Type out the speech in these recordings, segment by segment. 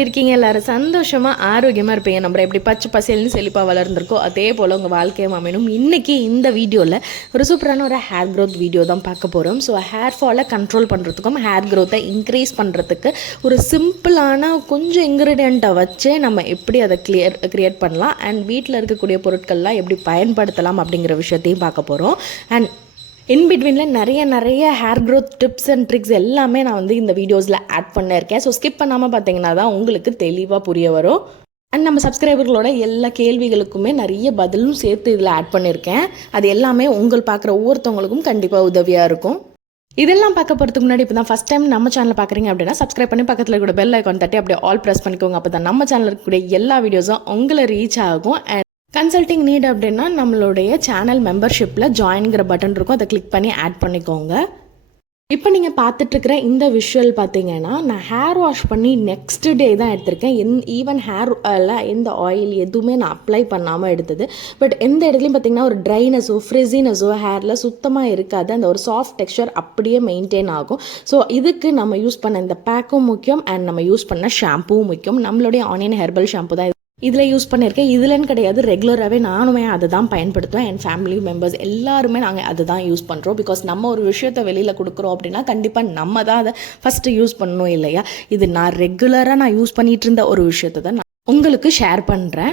எப்படி இருக்கீங்க? எல்லாரும் சந்தோஷமாக ஆரோக்கியமாக இருப்பீங்க. நம்ம எப்படி பச்சை பசேல்னு செழிப்பாக வளர்ந்துருக்கோ அதே போல் உங்கள் வாழ்க்கையும் அமையணும். இன்றைக்கி இந்த வீடியோவில் ஒரு சூப்பரான ஒரு ஹேர் க்ரோத் வீடியோ தான் பார்க்க போகிறோம். ஸோ ஹேர் ஃபாலை கண்ட்ரோல் பண்ணுறதுக்கும் ஹேர் க்ரோத்தை இன்க்ரீஸ் பண்ணுறதுக்கு ஒரு சிம்பிளான கொஞ்சம் இன்க்ரீடியண்ட்டை வச்சே நம்ம எப்படி அதை க்ரியேட் பண்ணலாம் அண்ட் வீட்டில் இருக்கக்கூடிய பொருட்கள்லாம் எப்படி பயன்படுத்தலாம் அப்படிங்கிற விஷயத்தையும் பார்க்க போகிறோம். அண்ட் இன்பிட்வீனில் நிறைய hair growth tips and tricks எல்லாமே நான் வந்து இந்த வீடியோஸில் ஆட் பண்ணியிருக்கேன். ஸோ ஸ்கிப் பண்ணாமல் பார்த்தீங்கன்னா தான் உங்களுக்கு தெளிவாக புரிய வரும். அண்ட் நம்ம சப்ஸ்கிரைபர்களோட எல்லா கேள்விகளுக்குமே நிறைய பதிலும் சேர்த்து இதில் ஆட் பண்ணியிருக்கேன். அது எல்லாமே பார்க்குற ஒவ்வொருத்தவங்களுக்கும் கண்டிப்பாக உதவியாக இருக்கும். இதெல்லாம் பார்க்க போகிறதுக்கு முன்னாடி இப்போ தான் ஃபஸ்ட் டைம் நம்ம சேனல் பார்க்குறீங்க அப்படின்னா சப்ஸ்கிரைப் பண்ணி பக்கத்தில் கூட பெல் ஐக்கான் தட்டி அப்படியே ஆல் ப்ரெஸ் பண்ணிக்கோங்க. அப்போ தான் நம்ம சேனலில் இருக்கக்கூடிய எல்லா வீடியோஸும் உங்களை ரீச் ஆகும். அண்ட் கன்சல்டிங் நீட் அப்படின்னா நம்மளுடைய சேனல் மெம்பர்ஷிப்பில் ஜாயின்கிற பட்டன் இருக்கும், அதை கிளிக் பண்ணி ஆட் பண்ணிக்கோங்க. இப்போ நீங்கள் பார்த்துட்ருக்கிற இந்த விஷுவல் பார்த்தீங்கன்னா நான் ஹேர் வாஷ் பண்ணி நெக்ஸ்ட் டே தான் எடுத்திருக்கேன். ஈவன் ஹேரில் எந்த ஆயில் எதுவுமே நான் அப்ளை பண்ணாமல் எடுத்தது. பட் எந்த இடத்துலையும் பார்த்தீங்கன்னா ஒரு ட்ரைனஸோ ஃப்ரிஸினஸோ ஹேரில் சுத்தமாக இருக்காது. அந்த ஒரு சாஃப்ட் டெக்ஸ்சர் அப்படியே மெயின்டைன் ஆகும். ஸோ இதுக்கு நம்ம யூஸ் பண்ண இந்த பேக்கும் முக்கியம் அண்ட் நம்ம யூஸ் பண்ண ஷாம்புவும் முக்கியம். நம்மளுடைய ஆனியன் ஹெர்பல் ஷாம்பு தான் இதில் யூஸ் பண்ணியிருக்கேன். இதுலன்னு கிடையாது, ரெகுலராகவே நானுமே அதை தான் பயன்படுத்துவேன். என் ஃபேமிலி மெம்பர்ஸ் எல்லாருமே நாங்கள் அதை தான் யூஸ் பண்ணுறோம். பிகாஸ் நம்ம ஒரு விஷயத்தை வெளியில் கொடுக்குறோம் அப்படின்னா கண்டிப்பாக நம்ம தான் அதை ஃபஸ்ட்டு யூஸ் பண்ணணும் இல்லையா. இது நான் ரெகுலராக யூஸ் பண்ணிகிட்டு இருந்த ஒரு விஷயத்தை தான் நான் உங்களுக்கு ஷேர் பண்ணுறேன்.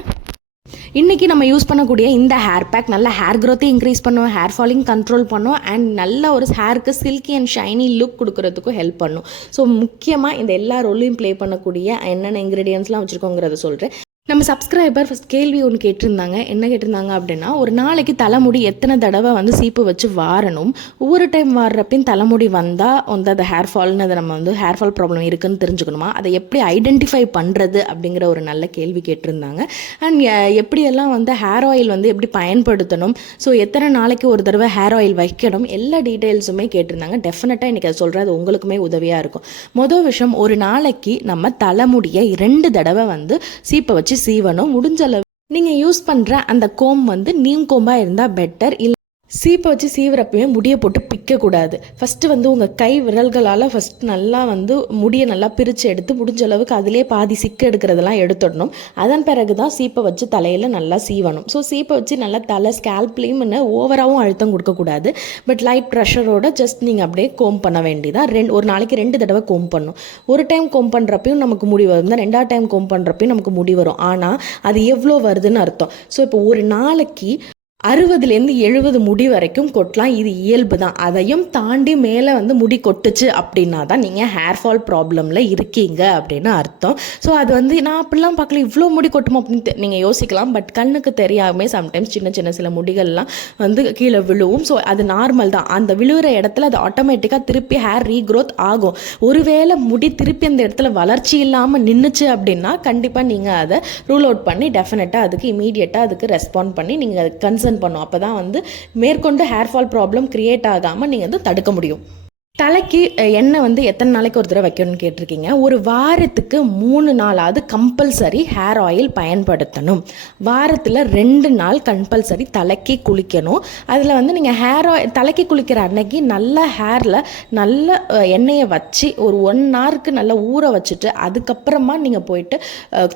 இன்றைக்கி நம்ம யூஸ் பண்ணக்கூடிய இந்த ஹேர் பேக் நல்ல ஹேர் க்ரோத்தை இன்க்ரீஸ் பண்ணும், ஹேர் ஃபாலிங் கண்ட்ரோல் பண்ணும் அண்ட் நல்ல ஒரு ஹேருக்கு சில்கி அண்ட் ஷைனி லுக் கொடுக்கறதுக்கும் ஹெல்ப் பண்ணும். ஸோ முக்கியமாக இந்த எல்லா ரோலையும் ப்ளே பண்ணக்கூடிய என்னென்ன இன்க்ரீடியன்ஸ்லாம் வச்சுருக்கோங்கிறத சொல்கிறேன். நம்ம சப்ஸ்கிரைபர் ஃபஸ்ட் கேள்வி ஒன்று கேட்டிருந்தாங்க. என்ன கேட்டிருந்தாங்க அப்படின்னா, ஒரு நாளைக்கு தலைமுடி எத்தனை தடவை வந்து சீப்பு வச்சு வாரணும், ஒவ்வொரு டைம் வாடுறப்பின் தலைமுடி வந்தால் வந்து அது ஹேர் ஃபால்னு அதை நம்ம வந்து ஹேர் ஃபால் ப்ராப்ளம் இருக்குதுன்னு தெரிஞ்சுக்கணுமா, அதை எப்படி ஐடென்டிஃபை பண்ணுறது அப்படிங்கிற ஒரு நல்ல கேள்வி கேட்டிருந்தாங்க. அண்ட் எப்படியெல்லாம் வந்து ஹேர் ஆயில் வந்து எப்படி பயன்படுத்தணும், ஸோ எத்தனை நாளைக்கு ஒரு தடவை ஹேர் ஆயில் வைக்கணும், எல்லா டீட்டெயில்ஸுமே கேட்டிருந்தாங்க. டெஃபினட்டாக இன்றைக்கி அதை சொல்கிறது உங்களுக்குமே உதவியாக இருக்கும். மொதல் விஷயம், ஒரு நாளைக்கு நம்ம தலைமுடியை 2 தடவை வந்து சீப்பை வச்சு சீவணும். முடிஞ்ச அளவு நீங்கள் யூஸ் பண்ணுற அந்த கோம் வந்து நீம் கோம்பாக இருந்தால் பெட்டர். சீப்பை வச்சு சீவுறப்பவே முடியை போட்டு பிக்கக்கூடாது. ஃபஸ்ட்டு வந்து உங்கள் கை விரல்களால் ஃபஸ்ட்டு நல்லா வந்து முடியை நல்லா பிரித்து எடுத்து முடிஞ்ச அளவுக்கு அதிலே பாதி சிக்கு எடுக்கிறதெல்லாம் எடுத்துடணும். அதன் பிறகு தான் சீப்பை வச்சு தலையில் நல்லா சீவணும். ஸோ சீப்பை வச்சு நல்லா தலை ஸ்கேல்ப்லேயும் ஓவராகவும் அழுத்தம் கொடுக்கக்கூடாது. பட் லைட் ப்ரெஷரோட ஜஸ்ட் நீங்கள் அப்படியே கோம் பண்ண வேண்டியதான். ஒரு நாளைக்கு 2 தடவை கோம் பண்ணணும். ஒரு டைம் கோம் பண்ணுறப்பையும் நமக்கு முடி வரும், 2ஆவது டைம் கோம் பண்ணுறப்பையும் நமக்கு முடி வரும். ஆனால் அது எவ்வளோ வருதுன்னு அர்த்தம். ஸோ இப்போ ஒரு நாளைக்கு 60லேருந்து 70 முடி வரைக்கும் கொட்டலாம். இது இயல்பு தான். அதையும் தாண்டி மேலே வந்து முடி கொட்டுச்சு அப்படின்னா தான் நீங்கள் ஹேர் ஃபால் ப்ராப்ளமில் இருக்கீங்க அப்படின்னு அர்த்தம். ஸோ அது வந்து நான் அப்படிலாம் பார்க்கல, இவ்வளோ முடி கொட்டுமா அப்படின்னு நீங்கள் யோசிக்கலாம். பட் கண்ணுக்கு தெரியாமல் சம்டைம்ஸ் சின்ன சில முடிகள்லாம் வந்து கீழே விழுவும். ஸோ அது நார்மல் தான். அந்த விழுகிற இடத்துல அது ஆட்டோமேட்டிக்காக திருப்பி ஹேர் ரீக்ரோத் ஆகும். ஒருவேளை முடி திருப்பி அந்த இடத்துல வளர்ச்சி இல்லாமல் நின்றுச்சு அப்படின்னா கண்டிப்பாக நீங்கள் அதை ரூல் அவுட் பண்ணி டெஃபினட்டாக அதுக்கு இமீடியட்டாக அதுக்கு ரெஸ்பாண்ட் பண்ணி நீங்கள் அதுக்கு கன்சர்ன் பண்ணும். அப்போ தான் வந்து மேற்கொண்டு ஹேர் ஃபால் ப்ராப்ளம் கிரியேட் ஆகாமல் நீங்கள் வந்து தடுக்க முடியும். தலைக்கு எண்ணெய் வந்து எத்தனை நாளைக்கு ஒரு தடவை வைக்கணும்னு கேட்டிருக்கீங்க. ஒரு வாரத்துக்கு 3 நாளாவது கம்பல்சரி ஹேர் ஆயில் பயன்படுத்தணும். வாரத்தில் 2 நாள் கம்பல்சரி தலைக்கு குளிக்கணும். அதில் வந்து நீங்கள் ஹேர் ஆயில் தலைக்கு குளிக்கிற அன்னைக்கு நல்ல ஹேரில் நல்ல எண்ணெயை வச்சு ஒரு 1 ஹவருக்கு நல்லா ஊற வச்சுட்டு அதுக்கப்புறமா நீங்கள் போயிட்டு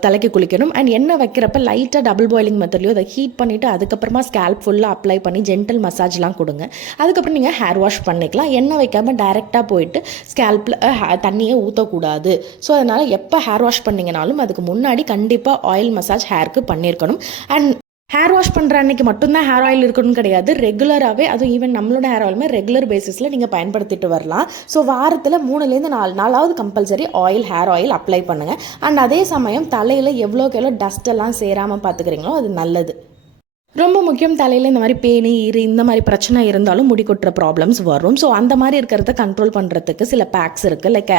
தலைக்கு குளிக்கணும். அண்ட் எண்ணெய் வைக்கிறப்ப லைட்டாக டபுள் பாயிலிங் மெத்தட்லையோ அதை ஹீட் பண்ணிவிட்டு அதுக்கப்புறமா ஸ்கேல்ப் ஃபுல்லாக அப்ளை பண்ணி ஜென்டல் மசாஜ்லாம் கொடுங்க. அதுக்கப்புறம் நீங்கள் ஹேர் வாஷ் பண்ணிக்கலாம். எண்ணெய் வைக்காமல் டைரெக்டாக போயிட்டு ஸ்கேல்பில் தண்ணியே ஊற்றக்கூடாது. ஸோ அதனால் எப்போ ஹேர் வாஷ் பண்ணிங்கனாலும் அதுக்கு முன்னாடி கண்டிப்பாக ஆயில் மசாஜ் ஹேருக்கு பண்ணியிருக்கணும். அண்ட் ஹேர் வாஷ் பண்ணுற அன்றைக்கி மட்டும்தான் ஹேர் ஆயில் இருக்கணும்னு கிடையாது. ரெகுலராகவே அதுவும் ஈவன் நம்மளோட ஹேர் ஆயிலுமே ரெகுலர் பேசிஸில் நீங்கள் பயன்படுத்திட்டு வரலாம். ஸோ வாரத்தில் 3லேருந்து 4 நாளாவது கம்பல்சரி ஹேர் ஆயில் அப்ளை பண்ணுங்கள். அண்ட் அதே சமயம் தலையில் எவ்வளோக்கு எவ்வளோ டஸ்ட்டெல்லாம் சேராமல் பார்த்துக்கிறீங்களோ அது நல்லது. ரொம்ப முக்கியம், தலையில் இந்த மாதிரி பேனி இந்த மாதிரி பிரச்சனை இருந்தாலும் முடி கொட்டுற ப்ராப்ளம்ஸ் வரும். ஸோ அந்த மாதிரி இருக்கிறத கண்ட்ரோல் பண்ணுறதுக்கு சில பேக்ஸ் இருக்குது. லைக்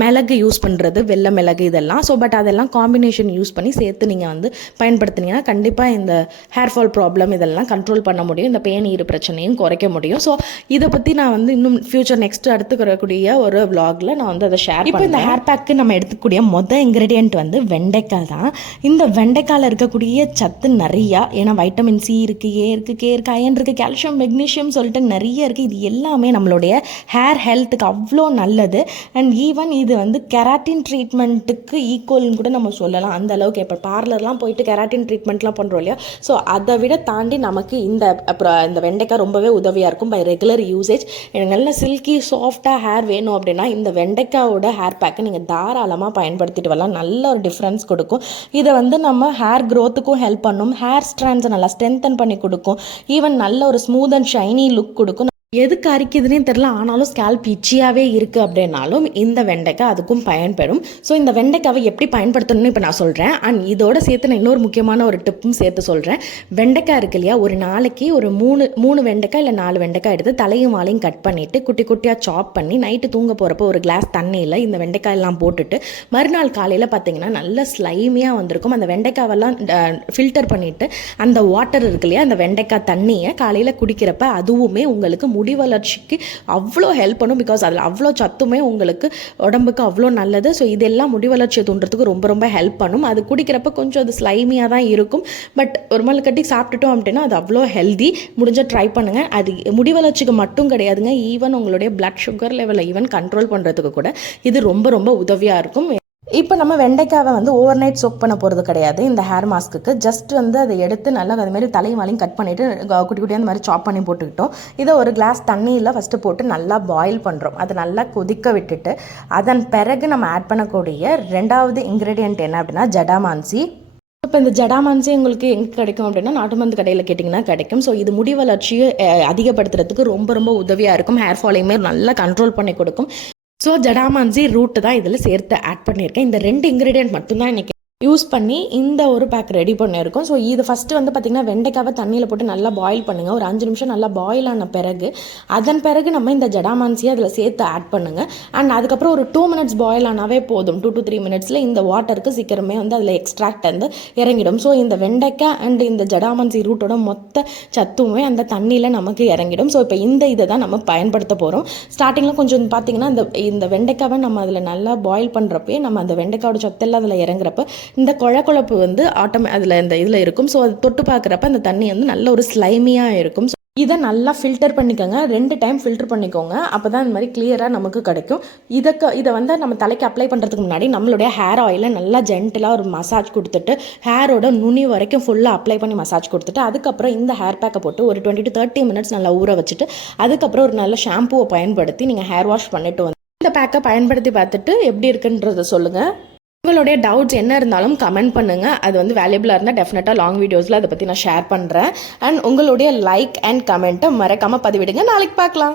மிளகு யூஸ் பண்ணுறது, வெள்ளை மிளகு இதெல்லாம். ஸோ பட் அதெல்லாம் காம்பினேஷன் யூஸ் பண்ணி சேர்த்து நீங்கள் வந்து பயன்படுத்தினீங்கன்னா கண்டிப்பாக இந்த ஹேர் ஃபால் ப்ராப்ளம் இதெல்லாம் கண்ட்ரோல் பண்ண முடியும். இந்த பேனீர் பிரச்சனையும் குறைக்க முடியும். ஸோ இதை பற்றி நான் வந்து இன்னும் ஃபியூச்சர் நெக்ஸ்ட் வரக்கூடிய ஒரு விளாகில் நான் வந்து அதை ஷேர். இப்போ இந்த ஹேர் பேக்கு நம்ம எடுத்துக்கூடிய மொதல் இன்க்ரீடியன்ட் வந்து வெண்டைக்காய் தான். இந்த வெண்டைக்காயில் இருக்கக்கூடிய சத்து நிறையா, ஏன்னா வைட்டமின் வைட்டமின் சி இருக்குது, ஏ இருக்குது, கே இருக்குது, அயன் இருக்குது, கால்சியம், மெக்னீஷியம் சொல்லிட்டு நிறைய இருக்குது. இது எல்லாமே நம்மளுடைய ஹேர் ஹெல்த்துக்கு அவ்வளோ நல்லது. அண்ட் ஈவன் இது வந்து கெராட்டின் ட்ரீட்மெண்ட்டுக்கு ஈக்குவல்னு கூட நம்ம சொல்லலாம். அந்த அளவுக்கு இப்போ பார்லர்லாம் போயிட்டு கெராட்டின் ட்ரீட்மெண்ட்லாம் பண்ணுறோம் இல்லையா, ஸோ அதை விட தாண்டி நமக்கு இந்த வெண்டைக்காய் ரொம்பவே உதவியாக இருக்கும் பை ரெகுலர் யூசேஜ். எனக்கு நல்ல சில்கி சாஃப்டாக ஹேர் வேணும் அப்படின்னா இந்த வெண்டைக்காயோட ஹேர் பேக்கை நீங்கள் தாராளமாக பயன்படுத்திட்டு வரலாம். நல்ல ஒரு டிஃப்ரென்ஸ் கொடுக்கும். இதை வந்து நம்ம ஹேர் க்ரோத்துக்கும் ஹெல்ப் பண்ணும், ஹேர் ஸ்ட்ராண்ட்ஸை நல்லா ஸ்ட்ரென்தன் பண்ணி கொடுக்கும், ஈவன் நல்ல ஒரு ஸ்மூத் அண்ட் ஷைனி லுக் கொடுக்கும். எதுக்கு அரிக்குதுன்னே தெரில, ஆனாலும் ஸ்கேல்ப் இச்சியாகவே இருக்குது அப்படின்னாலும் இந்த வெண்டைக்காய் அதுக்கும் பயன்படும். ஸோ இந்த வெண்டைக்காவை எப்படி பயன்படுத்தணும்னு இப்போ நான் சொல்கிறேன். அண்ட் இதோட சேர்த்து நான் இன்னொரு முக்கியமான ஒரு டிப்பும் சேர்த்து சொல்கிறேன். வெண்டைக்காய் இருக்கு இல்லையா, ஒரு நாளைக்கு ஒரு மூணு வெண்டைக்காய் இல்லை 4 வெண்டைக்காய் எடுத்து தலையும் வாலையும் கட் பண்ணிவிட்டு குட்டி குட்டியாக சாப் பண்ணி நைட்டு தூங்க போகிறப்போ ஒரு கிளாஸ் தண்ணியில் இந்த வெண்டைக்காயெல்லாம் போட்டுட்டு மறுநாள் காலையில் பார்த்தீங்கன்னா நல்ல ஸ்லைமியாக வந்திருக்கும். அந்த வெண்டைக்காவெல்லாம் ஃபில்டர் பண்ணிவிட்டு அந்த வாட்டர் இருக்கு இல்லையா, அந்த வெண்டைக்காய் தண்ணியை காலையில் குடிக்கிறப்ப அதுவுமே உங்களுக்கு முடி வளர்ச்சிக்கு அவ்வளோ ஹெல்ப் பண்ணும். பிகாஸ் அதில் அவ்வளோ சத்துமே உங்களுக்கு உடம்புக்கு அவ்வளோ நல்லது. ஸோ இதெல்லாம் முடி வளர்ச்சியை தூண்டுறதுக்கு ரொம்ப ரொம்ப ஹெல்ப் பண்ணும். அது குடிக்கிறப்ப கொஞ்சம் அது ஸ்லைமியாக தான் இருக்கும், பட் ஒரு நாள் கட்டி சாப்பிட்டுட்டோம் அப்படின்னா அது அவ்வளோ ஹெல்தி. முடிஞ்சால் ட்ரை பண்ணுங்கள். அது முடி வளர்ச்சிக்கு மட்டும் கிடையாதுங்க, ஈவன் உங்களுடைய பிளட் சுகர் லெவலை ஈவன் கண்ட்ரோல் பண்ணுறதுக்கு கூட இது ரொம்ப ரொம்ப உதவியாக இருக்கும். இப்போ நம்ம வெண்டைக்காவை வந்து ஓவர் நைட் சோக் பண்ண போகிறது கிடையாது இந்த ஹேர் மாஸ்க்கு. ஜஸ்ட் வந்து அதை எடுத்து நல்லா அதுமாரி தலையும் வாலையும் கட் பண்ணிவிட்டு குட்டி குட்டியாக அந்த மாதிரி சாப் பண்ணி போட்டுக்கிட்டோம். இதை ஒரு கிளாஸ் தண்ணியில் ஃபஸ்ட்டு போட்டு நல்லா பாயில் பண்ணுறோம். அதை நல்லா கொதிக்க விட்டுட்டு அதன் பிறகு நம்ம ஆட் பண்ணக்கூடிய 2வது இன்க்ரீடியன்ட் என்ன அப்படின்னா ஜடாமான்சி. இப்போ இந்த ஜடாமான்சி உங்களுக்கு எங்கே கிடைக்கும் அப்படின்னா நாட்டு மருந்து கடையில் கேட்டிங்கன்னா கிடைக்கும். ஸோ இது முடி வளர்ச்சியை அதிகப்படுத்துறதுக்கு ரொம்ப ரொம்ப உதவியாக இருக்கும். ஹேர் ஃபாலையுமே நல்லா கண்ட்ரோல் பண்ணி கொடுக்கும். ஸோ ஜடாமான்சி ரூட்டு தான் இதில் சேர்த்து ஆட் பண்ணியிருக்கேன். இந்த 2 இன்க்ரீடியன்ட் மட்டும்தான் இன்றைக்கி யூஸ் பண்ணி இந்த ஒரு பேக் ரெடி பண்ணியிருக்கோம். ஸோ இது ஃபஸ்ட்டு வந்து பார்த்திங்கன்னா வெண்டைக்காவை தண்ணியில் போட்டு நல்லா பாயில் பண்ணுங்கள். ஒரு 5 நிமிஷம் நல்லா பாயில் ஆன பிறகு அதன் பிறகு நம்ம இந்த ஜடாமான்சியை அதில் சேர்த்து ஆட் பண்ணுங்கள். அண்ட் அதுக்கப்புறம் ஒரு 2 மினிட்ஸ் பாயில் ஆனாவே போதும். 2 to 3 மினிட்ஸில் இந்த வாட்டருக்கு சீக்கிரமே வந்து அதில் எக்ஸ்ட்ராக்ட் வந்து இறங்கிடும். ஸோ இந்த வெண்டைக்காய் அண்ட் இந்த ஜடாமான்சி ரூட்டோட மொத்த சத்துமே அந்த தண்ணியில் நமக்கு இறங்கிடும். ஸோ இப்போ இதை தான் நம்ம பயன்படுத்த போகிறோம். ஸ்டார்டிங்கில் கொஞ்சம் பார்த்திங்கன்னா இந்த வெண்டைக்காவை நம்ம அதில் நல்லா பாயில் பண்ணுறப்பே நம்ம அந்த வெண்டைக்காயோட சத்தெல்லாம் அதில் இறங்குறப்ப இந்த குழக்குழப்பு வந்து அதில் இந்த இதில் இருக்கும். ஸோ அது தொட்டு பார்க்குறப்ப அந்த தண்ணி வந்து நல்ல ஒரு ஸ்லைமியாக இருக்கும். இதை நல்லா ஃபில்டர் பண்ணிக்கோங்க. 2 டைம் ஃபில்டர் பண்ணிக்கோங்க. அப்போ தான் இந்த மாதிரி கிளியராக நமக்கு கிடைக்கும். இதை வந்து நம்ம தலைக்கு அப்ளை பண்ணுறதுக்கு முன்னாடி நம்மளுடைய ஹேர் ஆயிலை நல்லா ஜென்டிலாக ஒரு மசாஜ் கொடுத்துட்டு ஹேரோட நுனி வரைக்கும் ஃபுல்லாக அப்ளை பண்ணி மசாஜ் கொடுத்துட்டு அதுக்கப்புறம் இந்த ஹேர் பேக்கை போட்டு ஒரு 20 to 30 மினிட்ஸ் நல்லா ஊற வச்சுட்டு அதுக்கப்புறம் ஒரு நல்ல ஷாம்புவை பயன்படுத்தி நீங்கள் ஹேர் வாஷ் பண்ணிட்டு வந்து இந்த பேக்கை பயன்படுத்தி பார்த்துட்டு எப்படி இருக்குன்றதை சொல்லுங்கள். உங்களுடைய டவுட்ஸ் என்ன இருந்தாலும் கமெண்ட் பண்ணுங்கள். அது வந்து வேல்யூபிளாக இருந்தால் டெஃபினட்டாக லாங் வீடியோஸில் அதை பற்றி நான் ஷேர் பண்ணுறேன். அண்ட் உங்களுடைய லைக் அண்ட் கமெண்ட்டை மறக்காமல் பதிவிடுங்க. நாளைக்கு பார்க்கலாம்.